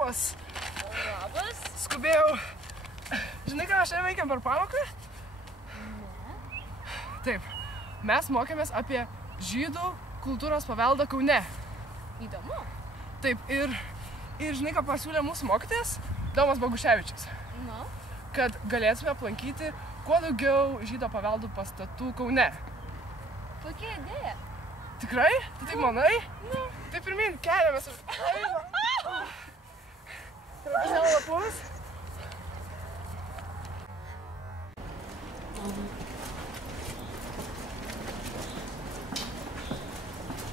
Labas. Labas. Skubėjau. Žinai, ką mes šiandien veikiam per pamoką? Ne. Taip. Mes mokėmės apie žydų kultūros paveldą Kaune. Įdomu. Taip, ir žinai, ką pasiūlė mūsų mokytojas? Domas Boguševičius. Nu. Kad galėtume aplankyti kuo daugiau žydo paveldų pastatų Kaune. Kokia idėja? Tikrai? Tu taip manai? Nu. Taip pirmin, keliamės. Savo lapus.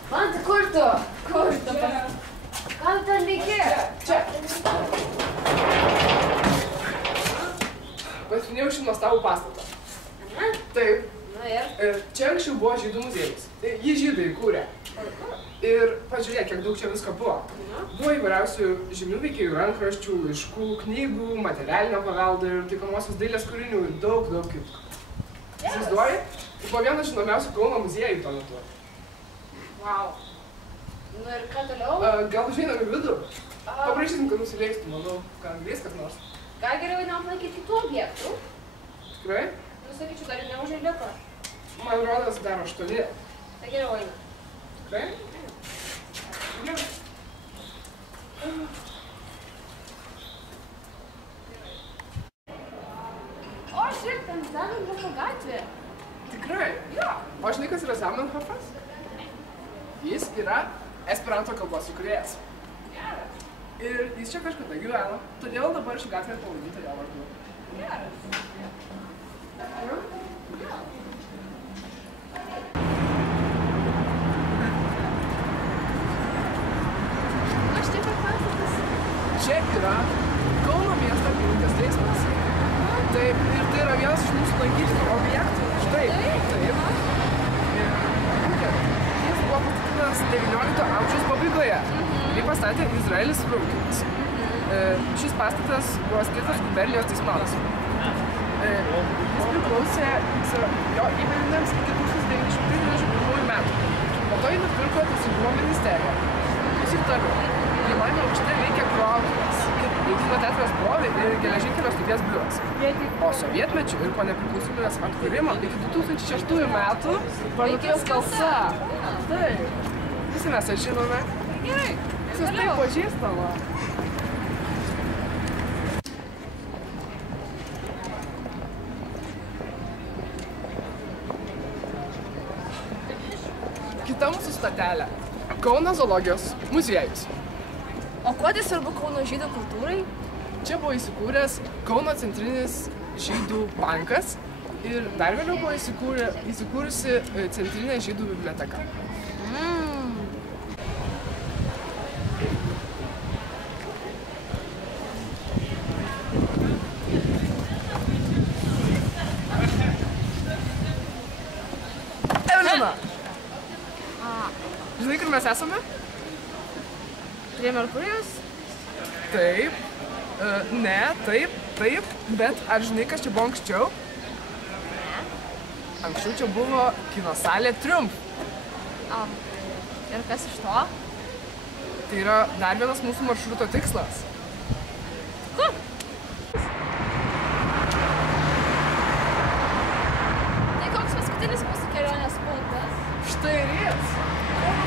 Manta, kur tu? Kur tu? Ką tu ten veiki? Čia. Pasivinėjau šį nuostabų pastatą. Aha. Taip. Nu ir? Čia anksčiau buvo žydų muziejus. Jį žydai įkūrė. Ir pažiūrėk, kiek daug čia visko buvo. Buvo įvairiausių žymių veikėjų rankraščių, laiškų, knygų, materialinio paveldo ir taikomosios dailės kūrinių ir daug kitų. Įsivaizduoji? Tai buvo vienas žinomiausių Kauno muziejų tuo metu. Vau. Nu ir ką toliau? Gal užeinam į vidų? Paprašysim, kad nusileistų, manau, ką grės kas nors. Gal geriau einam aplankyti kitų objektų? Tikrai? Nu, sakyčiau, dar ir nemažai liko. Man rodos dar 8. Tai geriau einam. Tikrai? O, žiūrėk, ten Zamenhofo gatvė. Tikrai? Jo. O žinai, kas yra Zamenhofas? Jis yra esperanto kalbos įkūrėjas. Geras. Ir jis čia kažkada gyveno, todėl dabar ši gatvė pavadinta jo vardu. Geras. Aš taip pat pastatas. Čia yra Kauno miesto apylinkės teismas. Taip, ir tai yra vienas iš mūsų lankytinų objektų. Štai. Taip. Ir būtent, jis buvo pastatytas 19 amžiaus pabaigoje. Jį pastatė Izraelis Frumkinas. Šis pastatas buvo skirtas gubernijos teismams. Jis priklausė jo įpėdiniams iki 1991 metų. Po to jį nupirko Teisingumo ministerija. Jis ir toliau. Pirmame aukšte veikia krovimas, kino teatras Brovė ir geležinkelio stoties biuras. O sovietmečiu ir po nepriklausomybės atkūrimo iki 2006 metų parduotuvės Kalsa. Taip. Visi mes ją žinome. Gerai. Visus taip pažįstama. Kita mūsų stotelė – Kauno zoologijos muziejus. O kuo tai svarbu Kauno žydų kultūrai? Čia buvo įsikūręs Kauno centrinis žydų bankas ir dar vėliau buvo įsikūrusi centrinė žydų biblioteka. Evelina! Žinai, kur mes esame? Prie Merkurijos? Taip. Ne, taip. Bet ar žinai, kas čia buvo anksčiau? Ne. Anksčiau čia buvo kino salė Triumf. Ir kas iš to? Tai yra dar vienas mūsų maršruto tikslas. Kur? Tai koks paskutinis mūsų kelionės punktas? Štai ir jis. Kauno